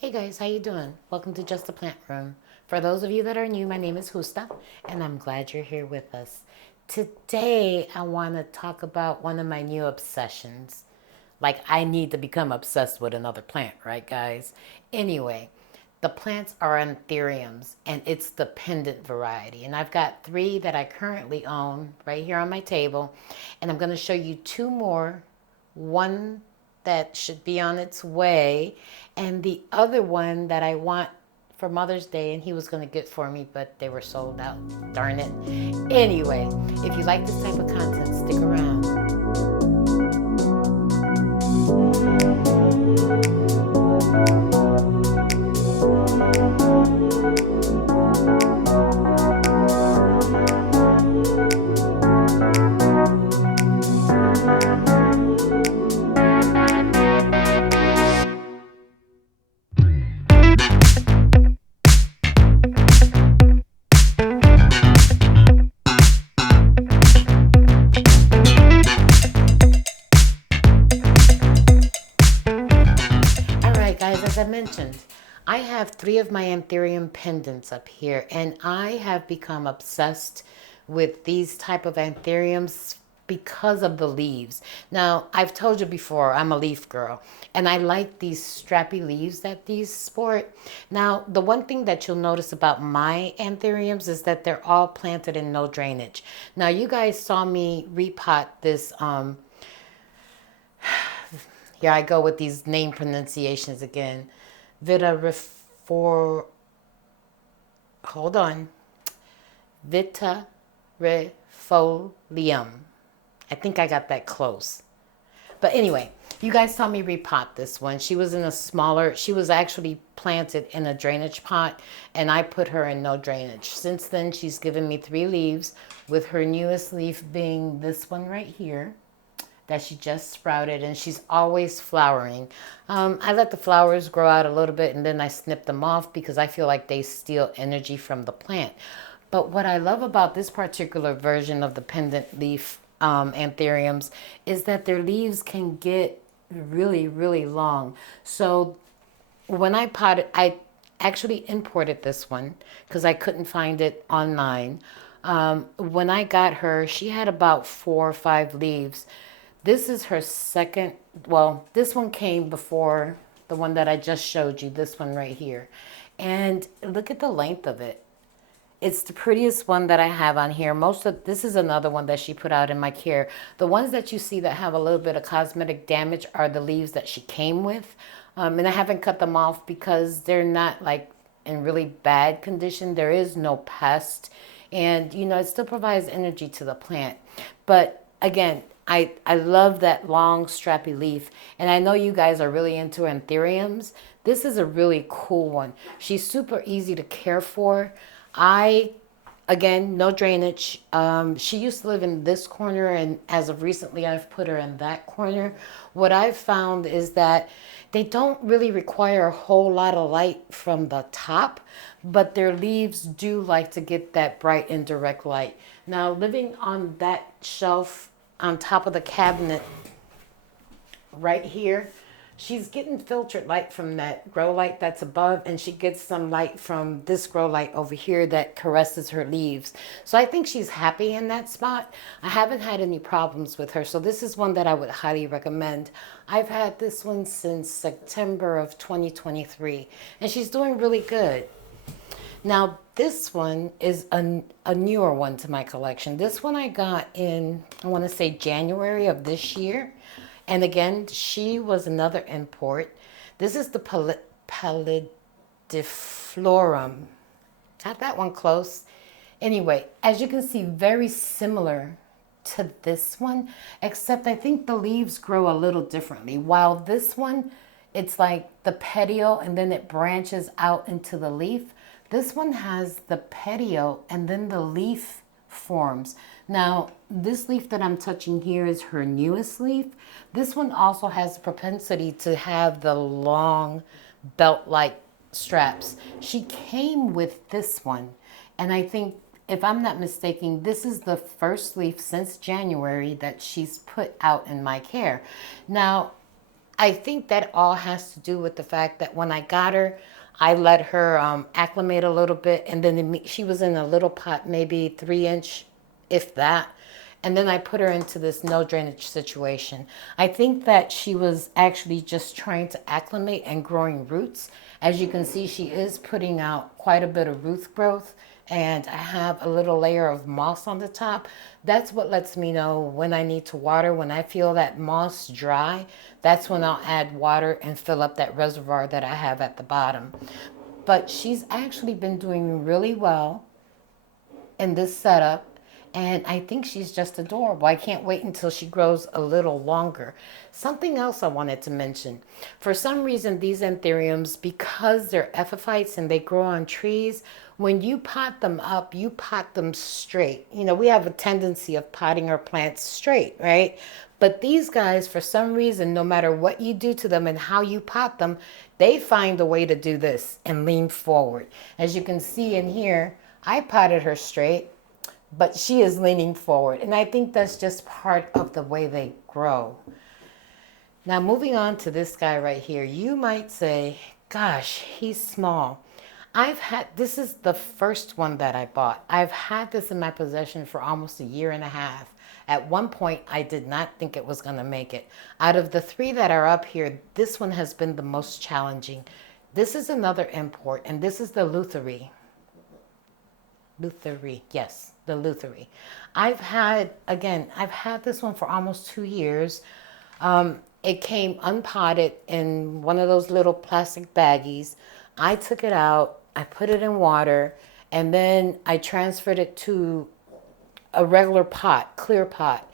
Hey guys, how you doing? Welcome to Just a Plant Room. For those of you that are new, my name is Husta, and I'm glad you're here with us. Today, I want to talk about one of my new obsessions. Like, I need to become obsessed with another plant, right, guys? Anyway, the plants are Anthuriums, and it's the pendant variety. And I've got three that I currently own right here on my table, and I'm going to show you two more. One that should be on its way, and the other one that I want for Mother's Day, and he was going to get for me, but they were sold out. Darn it. Anyway, if you like this type of content, stick around. All right, guys, as I mentioned, I have three of my Anthurium pendants up here, and I have become obsessed with these type of Anthuriums because of the leaves. Now, I've told you before, I'm a leaf girl, and I like these strappy leaves that these sport. Now, the one thing that you'll notice about my Anthuriums is that they're all planted in no drainage. Now, you guys saw me repot this here I go with these name pronunciations again. Vita refor. Hold on. Vita refolium. I think I got that close. But anyway, you guys saw me repot this one. She was in a smaller, she was actually planted in a drainage pot, and I put her in no drainage. Since then, she's given me three leaves, with her newest leaf being this one right here that she just sprouted, and she's always flowering. I let the flowers grow out a little bit, and then I snip them off because I feel like they steal energy from the plant. But what I love about this particular version of the pendant leaf anthuriums is that their leaves can get really, really long. So when I potted, I actually imported this one because I couldn't find it online. When I got her, she had about 4 or 5 leaves. This is her second, well, this one came before the one that I just showed you, this one right here. And look at the length of it. It's the prettiest one that I have on here. Most of this is another one that she put out in my care. The ones that you see that have a little bit of cosmetic damage are the leaves that she came with. And I haven't cut them off because they're not like in really bad condition. There is no pest. And, you know, it still provides energy to the plant. But again, I love that long strappy leaf. And I know you guys are really into Anthuriums. This is a really cool one. She's super easy to care for. I, again, no drainage. She used to live in this corner, and as of recently, I've put her in that corner. What I've found is that they don't really require a whole lot of light from the top, but their leaves do like to get that bright indirect light. Now, living on that shelf on top of the cabinet right here, she's getting filtered light from that grow light that's above, and she gets some light from this grow light over here that caresses her leaves. So I think she's happy in that spot. I haven't had any problems with her, so this is one that I would highly recommend. I've had this one since September of 2023, and she's doing really good. Now, this one is a newer one to my collection. This one I got in, I want to say January of this year. And again, she was another import. This is the pallidiflorum. Got that one close. Anyway, as you can see, very similar to this one, except I think the leaves grow a little differently. While this one, it's like the petiole and then it branches out into the leaf. This one has the petiole and then the leaf forms. Now, this leaf that I'm touching here is her newest leaf. This one also has the propensity to have the long belt-like straps. She came with this one, and I think, if I'm not mistaken, this is the first leaf since January that she's put out in my care. Now, I think that all has to do with the fact that when I got her, I let her acclimate a little bit, and then she was in a little pot, maybe 3 inch, if that. And then I put her into this no drainage situation. I think that she was actually just trying to acclimate and growing roots. As you can see, she is putting out quite a bit of root growth, and I have a little layer of moss on the top. That's what lets me know when I need to water. When I feel that moss dry, that's when I'll add water and fill up that reservoir that I have at the bottom. But she's actually been doing really well in this setup, and I think she's just adorable. I can't wait until she grows a little longer. Something else I wanted to mention. For some reason, these anthuriums, because they're epiphytes and they grow on trees, when you pot them up, you pot them straight. You know, we have a tendency of potting our plants straight, right? But these guys, for some reason, no matter what you do to them and how you pot them, they find a way to do this and lean forward. As you can see in here, I potted her straight, but she is leaning forward. And I think that's just part of the way they grow. Now, moving on to this guy right here, you might say, gosh, he's small. This is the first one that I bought. I've had this in my possession for almost a year and a half. At one point, I did not think it was going to make it. Out of the 3 that are up here, this one has been the most challenging. This is another import, and this is the Lutherie. Yes, the Lutherie. I've had this one for almost 2 years. It came unpotted in one of those little plastic baggies. I took it out, I put it in water, and then I transferred it to a regular pot, clear pot.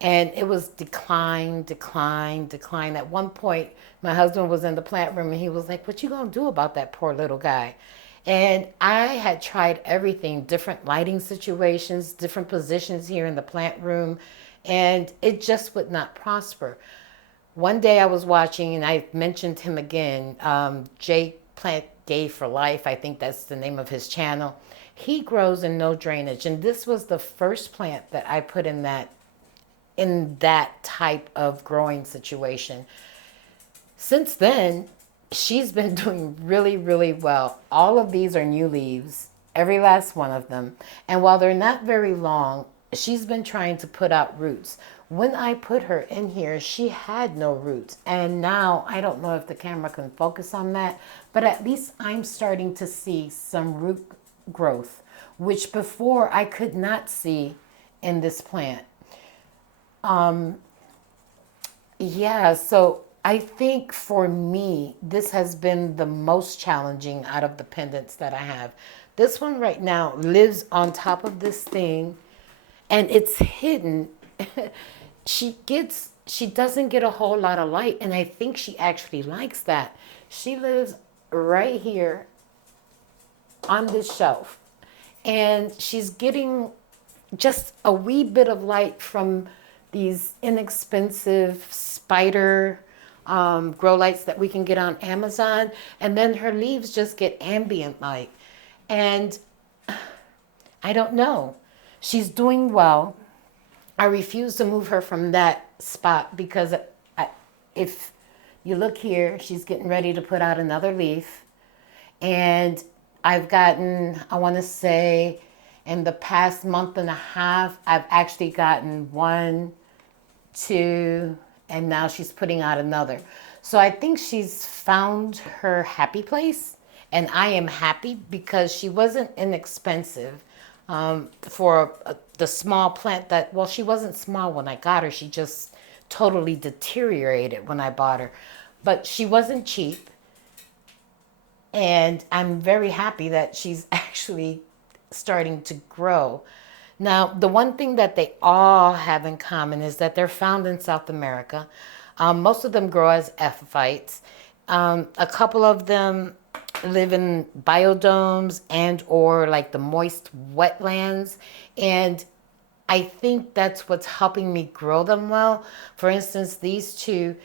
And it was decline. At one point, my husband was in the plant room and he was like, what you gonna do about that poor little guy? And I had tried everything, different lighting situations, different positions here in the plant room, and it just would not prosper. One day I was watching, and I mentioned him again, Jay Plant Gay for Life, I think that's the name of his channel. He grows in no drainage, and this was the first plant that I put in that type of growing situation. Since then, she's been doing really, really well. All of these are new leaves, every last one of them. And while they're not very long, she's been trying to put out roots. When I put her in here, she had no roots. And now, I don't know if the camera can focus on that, but at least I'm starting to see some root growth, which before I could not see in this plant. Yeah, so I think for me, this has been the most challenging out of the pendants that I have. This one right now lives on top of this thing, and it's hidden. She doesn't get a whole lot of light, and I think she actually likes that. She lives right here on this shelf, and she's getting just a wee bit of light from these inexpensive spider grow lights that we can get on Amazon, and then her leaves just get ambient light. And I don't know. She's doing well. I refuse to move her from that spot because if you look here, she's getting ready to put out another leaf. And I've gotten, I want to say, in the past month and a half, I've actually gotten 1, 2, and now she's putting out another. So I think she's found her happy place, and I am happy because she wasn't inexpensive for the small plant that, well, she wasn't small when I got her. She just totally deteriorated when I bought her. But she wasn't cheap, and I'm very happy that she's actually starting to grow. Now, the one thing that they all have in common is that they're found in South America. Most of them grow as epiphytes. A couple of them live in biodomes and or like the moist wetlands. And I think that's what's helping me grow them well. For instance, these two,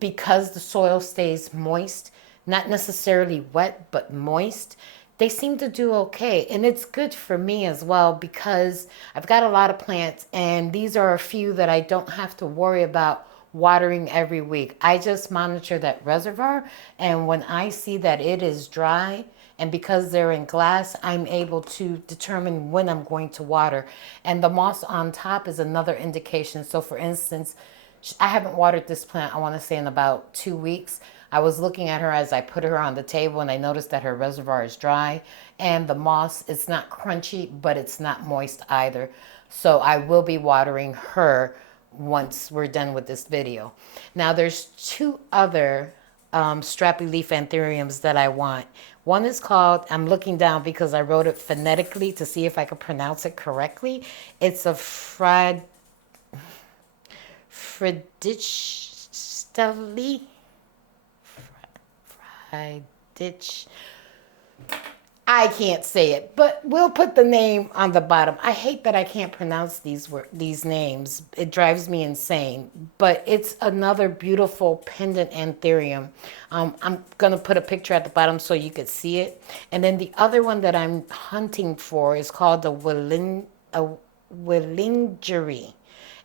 because the soil stays moist, not necessarily wet, but moist, they seem to do okay. And it's good for me as well because I've got a lot of plants, and these are a few that I don't have to worry about watering every week. I just monitor that reservoir, and when I see that it is dry, and because they're in glass, I'm able to determine when I'm going to water. And the moss on top is another indication. So for instance, I haven't watered this plant, I want to say, in about 2 weeks. I was looking at her as I put her on the table, and I noticed that her reservoir is dry, and the moss, it's not crunchy, but it's not moist either. So I will be watering her once we're done with this video. Now there's two other strappy leaf anthuriums that I want. One is called, I'm looking down because I wrote it phonetically to see if I could pronounce it correctly. It's a Friditchsteli. Friditch. I can't say it, but we'll put the name on the bottom. I hate that I can't pronounce these names. It drives me insane. But it's another beautiful pendant anthurium. I'm going to put a picture at the bottom so you could see it. And then the other one that I'm hunting for is called the Willingerie.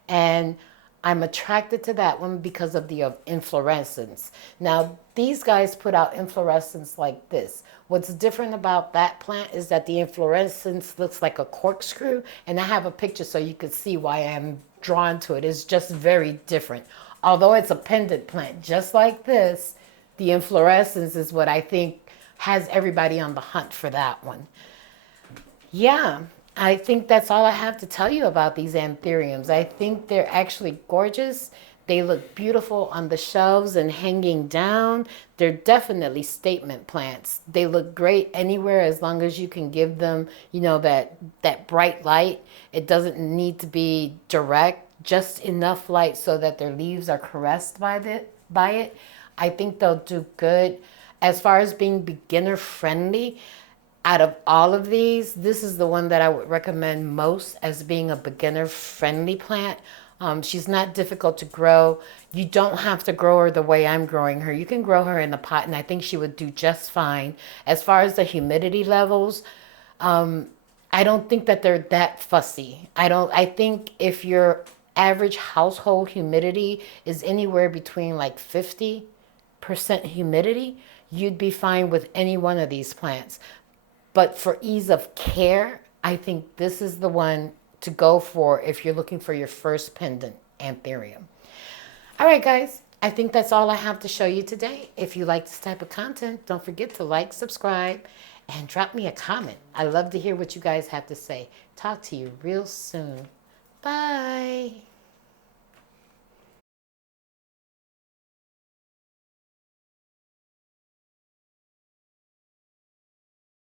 And I'm attracted to that one because of the inflorescence. Now, these guys put out inflorescence like this. What's different about that plant is that the inflorescence looks like a corkscrew, and I have a picture so you could see why I'm drawn to it. It's just very different. Although it's a pendant plant, just like this, the inflorescence is what I think has everybody on the hunt for that one. Yeah, I think that's all I have to tell you about these anthuriums. I think they're actually gorgeous. They look beautiful on the shelves and hanging down. They're definitely statement plants. They look great anywhere as long as you can give them, you know, that bright light. It doesn't need to be direct, just enough light so that their leaves are caressed by it. I think they'll do good. As far as being beginner friendly, out of all of these, this is the one that I would recommend most as being a beginner friendly plant. She's not difficult to grow. You don't have to grow her the way I'm growing her. You can grow her in a pot, and I think she would do just fine. As far as the humidity levels, I don't think that they're that fussy. I think if your average household humidity is anywhere between like 50% humidity, you'd be fine with any one of these plants. But for ease of care, I think this is the one to go for if you're looking for your first pendant anthurium. All right, guys, I think that's all I have to show you today. If you like this type of content, don't forget to like, subscribe, and drop me a comment. I love to hear what you guys have to say. Talk to you real soon. Bye.